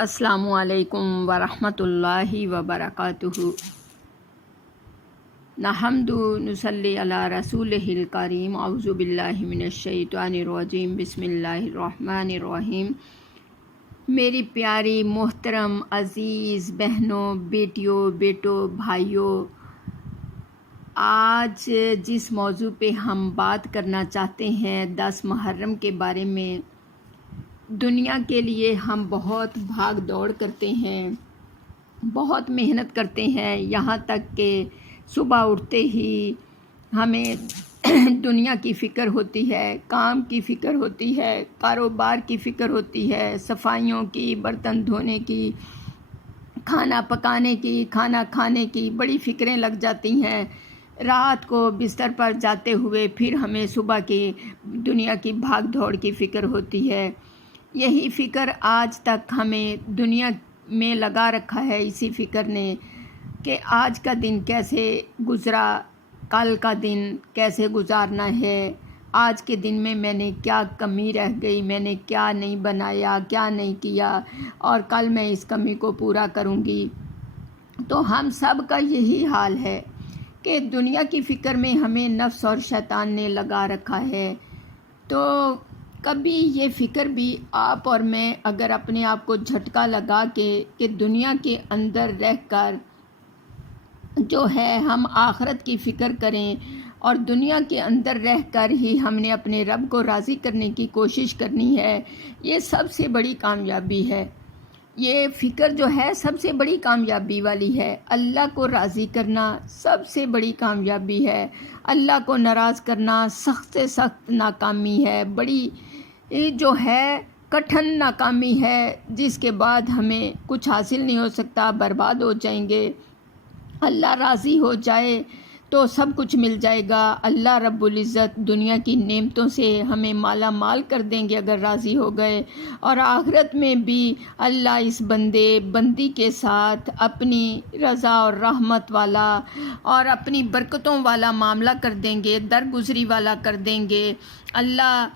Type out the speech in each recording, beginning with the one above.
السلام علیکم ورحمۃ اللہ وبرکاتہ۔ نحمد نصلی علی رسولہ الکریم، اعوذ باللہ من الشیطان الرجیم، بسم اللہ الرحمن الرحیم۔ میری پیاری محترم عزیز بہنوں، بیٹیوں، بیٹوں، بھائیوں، آج جس موضوع پہ ہم بات کرنا چاہتے ہیں 10 محرم کے بارے میں۔ دنیا کے لیے ہم بہت بھاگ دوڑ کرتے ہیں، بہت محنت کرتے ہیں، یہاں تک کہ صبح اٹھتے ہی ہمیں دنیا کی فکر ہوتی ہے، کام کی فکر ہوتی ہے، کاروبار کی فکر ہوتی ہے، صفائیوں کی، برتن دھونے کی، کھانا پکانے کی، کھانا کھانے کی بڑی فکریں لگ جاتی ہیں۔ رات کو بستر پر جاتے ہوئے پھر ہمیں صبح کی دنیا کی بھاگ دوڑ کی فکر ہوتی ہے۔ یہی فکر آج تک ہمیں دنیا میں لگا رکھا ہے، اسی فکر نے کہ آج کا دن کیسے گزرا، کل کا دن کیسے گزارنا ہے، آج کے دن میں میں نے کیا کمی رہ گئی، میں نے کیا نہیں بنایا، کیا نہیں کیا، اور کل میں اس کمی کو پورا کروں گی۔ تو ہم سب کا یہی حال ہے کہ دنیا کی فکر میں ہمیں نفس اور شیطان نے لگا رکھا ہے۔ تو کبھی یہ فکر بھی آپ اور میں اگر اپنے آپ کو جھٹکا لگا کے کہ دنیا کے اندر رہ کر جو ہے ہم آخرت کی فکر کریں اور دنیا کے اندر رہ کر ہی ہم نے اپنے رب کو راضی کرنے کی کوشش کرنی ہے، یہ سب سے بڑی کامیابی ہے۔ یہ فکر جو ہے سب سے بڑی کامیابی والی ہے۔ اللہ کو راضی کرنا سب سے بڑی کامیابی ہے۔ اللہ کو ناراض کرنا سخت سے سخت ناکامی ہے، بڑی جو ہے کٹھن ناکامی ہے، جس کے بعد ہمیں کچھ حاصل نہیں ہو سکتا، برباد ہو جائیں گے۔ اللہ راضی ہو جائے تو سب کچھ مل جائے گا۔ اللہ رب العزت دنیا کی نعمتوں سے ہمیں مالا مال کر دیں گے اگر راضی ہو گئے، اور آخرت میں بھی اللہ اس بندی کے ساتھ اپنی رضا اور رحمت والا اور اپنی برکتوں والا معاملہ کر دیں گے، درگزری والا کر دیں گے۔ اللہ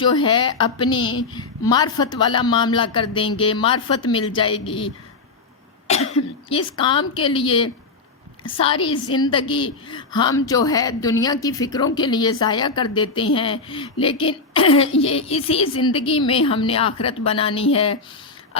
جو ہے اپنی معرفت والا معاملہ کر دیں گے، معرفت مل جائے گی۔ اس کام کے لیے ساری زندگی ہم جو ہے دنیا کی فکروں کے لیے ضائع کر دیتے ہیں، لیکن یہ اسی زندگی میں ہم نے آخرت بنانی ہے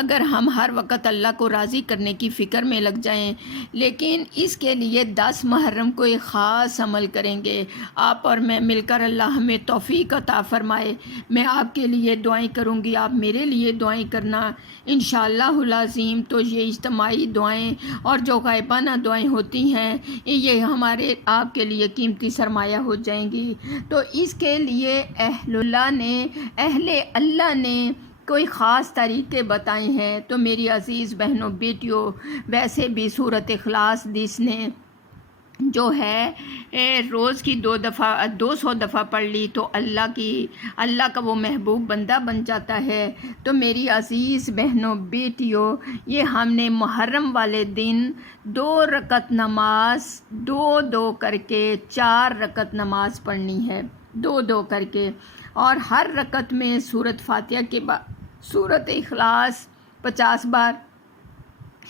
اگر ہم ہر وقت اللہ کو راضی کرنے کی فکر میں لگ جائیں۔ لیکن اس کے لیے 10 محرم کو ایک خاص عمل کریں گے، آپ اور میں مل کر۔ اللہ ہمیں توفیق عطا فرمائے۔ میں آپ کے لیے دعائیں کروں گی، آپ میرے لیے دعائیں کرنا انشاءاللہ العظیم۔ تو یہ اجتماعی دعائیں اور جو غائبانہ دعائیں ہوتی ہیں یہ ہمارے آپ کے لیے قیمتی سرمایہ ہو جائیں گی۔ تو اس کے لیے اہل اللہ نے کوئی خاص طریقے بتائے ہیں۔ تو میری عزیز بہنوں، بیٹیوں، ویسے بھی سورۃ اخلاص جس نے جو ہے روز کی 200 دفعہ پڑھ لی تو اللہ کا وہ محبوب بندہ بن جاتا ہے۔ تو میری عزیز بہنوں، بیٹیوں، یہ ہم نے محرم والے دن 2 رکعت نماز 2 کر کے 4 رکعت نماز پڑھنی ہے، 2 کر کے، اور ہر رکعت میں سورۃ فاتحہ کے بعد سورۃ اخلاص 50 بار۔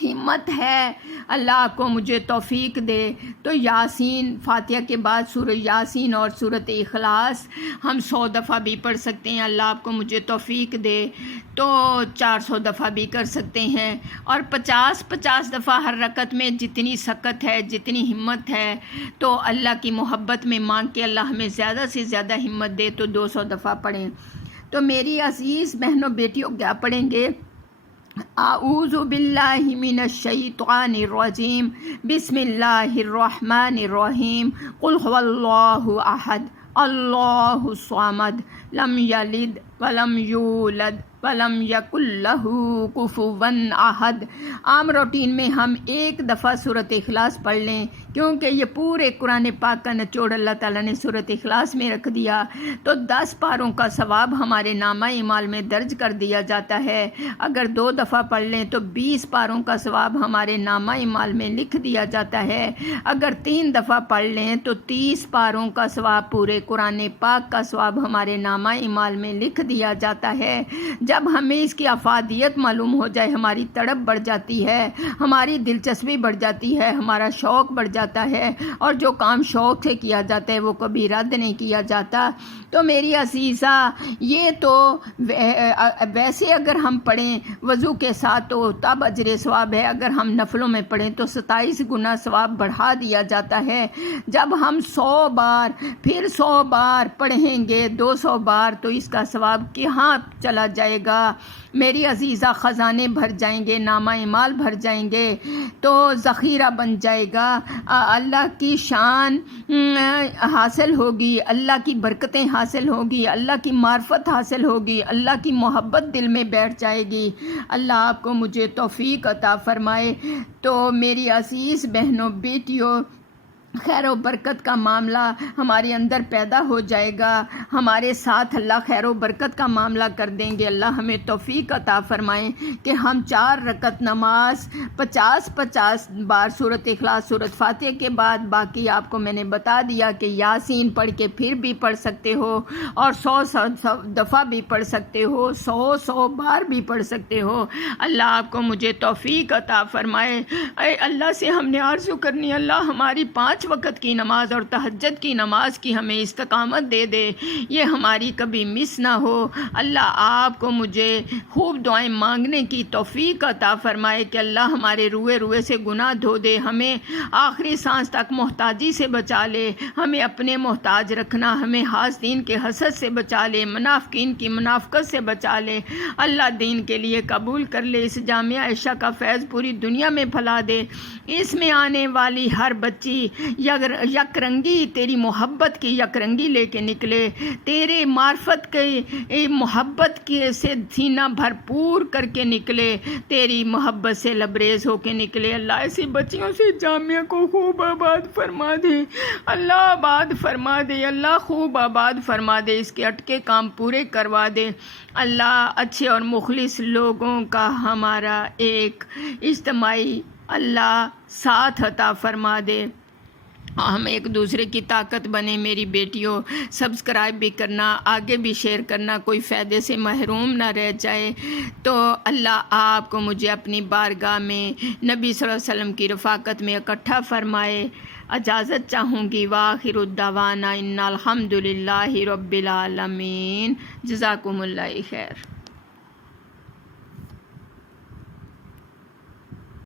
ہمت ہے اللہ آپ کو مجھے توفیق دے تو یاسین، فاتحہ کے بعد سورہ یاسین اور سورۃ اخلاص ہم 100 دفعہ بھی پڑھ سکتے ہیں۔ اللہ آپ کو مجھے توفیق دے تو 400 دفعہ بھی کر سکتے ہیں، اور 50 دفعہ ہر رکعت میں جتنی سکت ہے، جتنی ہمت ہے، تو اللہ کی محبت میں مانگ کے اللہ ہمیں زیادہ سے زیادہ ہمت دے تو 200 دفعہ پڑھیں۔ تو میری عزیز بہنوں، بیٹیوں، کیا پڑھیں گے؟ اعوذ باللہ من الشیطان الرجیم، بسم اللہ الرحمن الرحیم، قل هو اللہ احد اللہ الصمد لم یلد ولم یولد ولم یکن لہ کفوا احد۔ عام روٹین میں ہم 1 دفعہ سورۃ اخلاص پڑھ لیں، کیونکہ یہ پورے قرآن پاک کا نچوڑ اللہ تعالیٰ نے سورۃ اخلاص میں رکھ دیا، تو 10 پاروں کا ثواب ہمارے نامہ اعمال میں درج کر دیا جاتا ہے۔ اگر 2 دفعہ پڑھ لیں تو 20 پاروں کا ثواب ہمارے نامہ اعمال میں لکھ دیا جاتا ہے۔ اگر 3 دفعہ پڑھ لیں تو 30 پاروں کا ثواب، پورے قرآن پاک کا ثواب ہمارے نامہ اعمال میں لکھ دیا جاتا ہے۔ جب ہمیں اس کی افادیت معلوم ہو جائے ہماری تڑپ بڑھ جاتی ہے، ہماری دلچسپی بڑھ جاتی ہے، ہمارا شوق بڑھ جاتا ہے، اور جو کام شوق سے کیا جاتا ہے وہ کبھی رد نہیں کیا جاتا۔ تو میری عزیزہ، یہ تو ویسے اگر ہم پڑھیں وضو کے ساتھ تو تب اجر ثواب ہے، اگر ہم نفلوں میں پڑھیں تو 27 گنا ثواب بڑھا دیا جاتا ہے۔ جب ہم 100 بار پھر 100 بار پڑھیں گے، 200 بار، تو اس کا ثواب کہاں چلا جائے گا میری عزیزہ؟ خزانے بھر جائیں گے، نامہ اعمال بھر جائیں گے، تو ذخیرہ بن جائے گا۔ اللہ کی شان حاصل ہوگی، اللہ کی برکتیں حاصل ہوگی، اللہ کی معرفت حاصل ہوگی، اللہ کی محبت دل میں بیٹھ جائے گی۔ اللہ آپ کو مجھے توفیق عطا فرمائے۔ تو میری عزیز بہنوں بیٹیوں، خیر و برکت کا معاملہ ہمارے اندر پیدا ہو جائے گا، ہمارے ساتھ اللہ خیر و برکت کا معاملہ کر دیں گے۔ اللہ ہمیں توفیق عطا فرمائیں کہ ہم 4 رکعت نماز 50 بار سورۃ اخلاص سورۃ فاتحہ کے بعد، باقی آپ کو میں نے بتا دیا کہ یاسین پڑھ کے پھر بھی پڑھ سکتے ہو، اور 100 دفعہ بھی پڑھ سکتے ہو، 100 بار بھی پڑھ سکتے ہو۔ اللہ آپ کو مجھے توفیق عطا فرمائے۔ اے اللہ سے ہم نے عرض کرنی، اللہ ہماری 5 وقت کی نماز اور تہجد کی نماز کی ہمیں استقامت دے دے، یہ ہماری کبھی مس نہ ہو۔ اللہ آپ کو مجھے خوب دعائیں مانگنے کی توفیق عطا فرمائے کہ اللہ ہمارے روئے سے گناہ دھو دے، ہمیں آخری سانس تک محتاجی سے بچا لے، ہمیں اپنے محتاج رکھنا، ہمیں حاسدین کے حسد سے بچا لے، منافقین کی منافقت سے بچا لے۔ اللہ دین کے لیے قبول کر لے، اس جامعہ عائشہ کا فیض پوری دنیا میں پھیلا دے، اس میں آنے والی ہر بچی یک رنگی تیری محبت کی یک رنگی لے کے نکلے، تیرے معرفت کے محبت کے سے سینہ بھرپور کر کے نکلے، تیری محبت سے لبریز ہو کے نکلے۔ اللہ ایسی بچیوں سے جامعہ کو خوب آباد فرما دے، اللہ آباد فرما دے، اللہ خوب آباد فرما دے، اس کے اٹکے کام پورے کروا دے۔ اللہ اچھے اور مخلص لوگوں کا ہمارا ایک اجتماعی اللہ ساتھ عطا فرما دے، ہم ایک دوسرے کی طاقت بنے۔ میری بیٹیوں، سبسکرائب بھی کرنا، آگے بھی شیئر کرنا، کوئی فائدے سے محروم نہ رہ جائے۔ تو اللہ آپ کو مجھے اپنی بارگاہ میں نبی صلی اللہ علیہ وسلم کی رفاقت میں اکٹھا فرمائے۔ اجازت چاہوں گی، وآخر الدعوانا ان الحمد للہ رب العالمین۔ جزاکم اللہ خیر۔